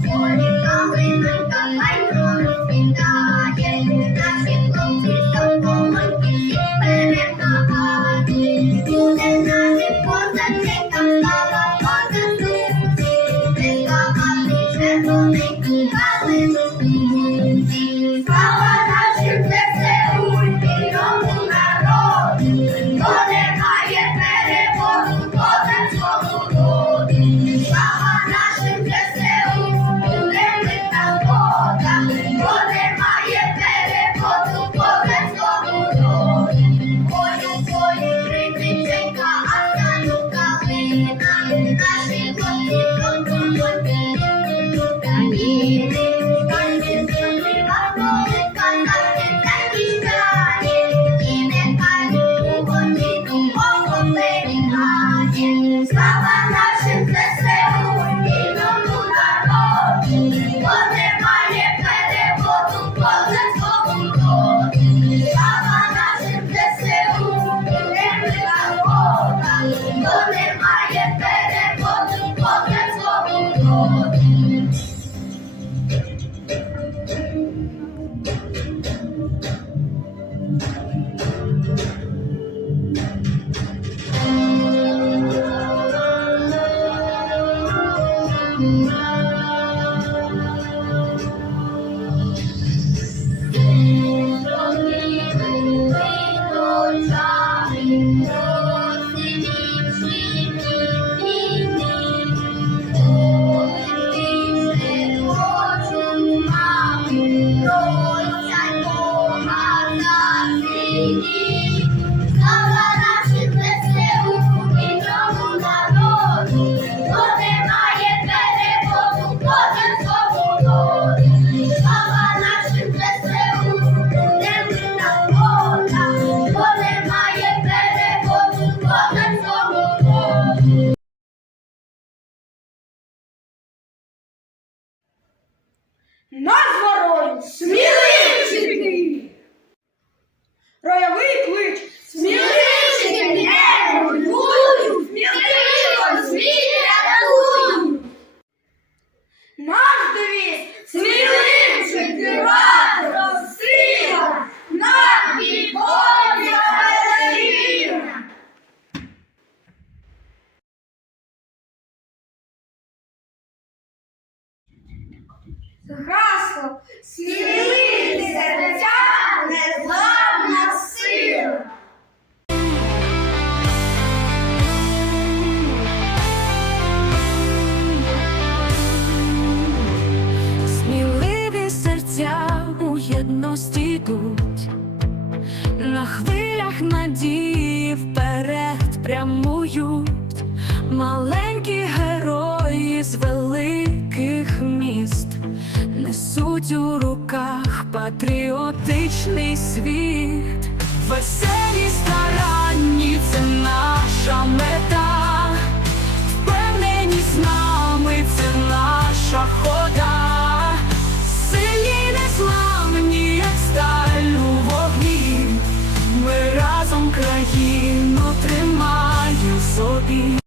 Thank you. На зворонь! Сміливо! Сміливі серця, незламна сила. Сміливі серця у єдності йдуть, на хвилях надії вперед прямують, маленькі герої з великих несуть у руках патріотичний світ, веселі старанні це наша мета.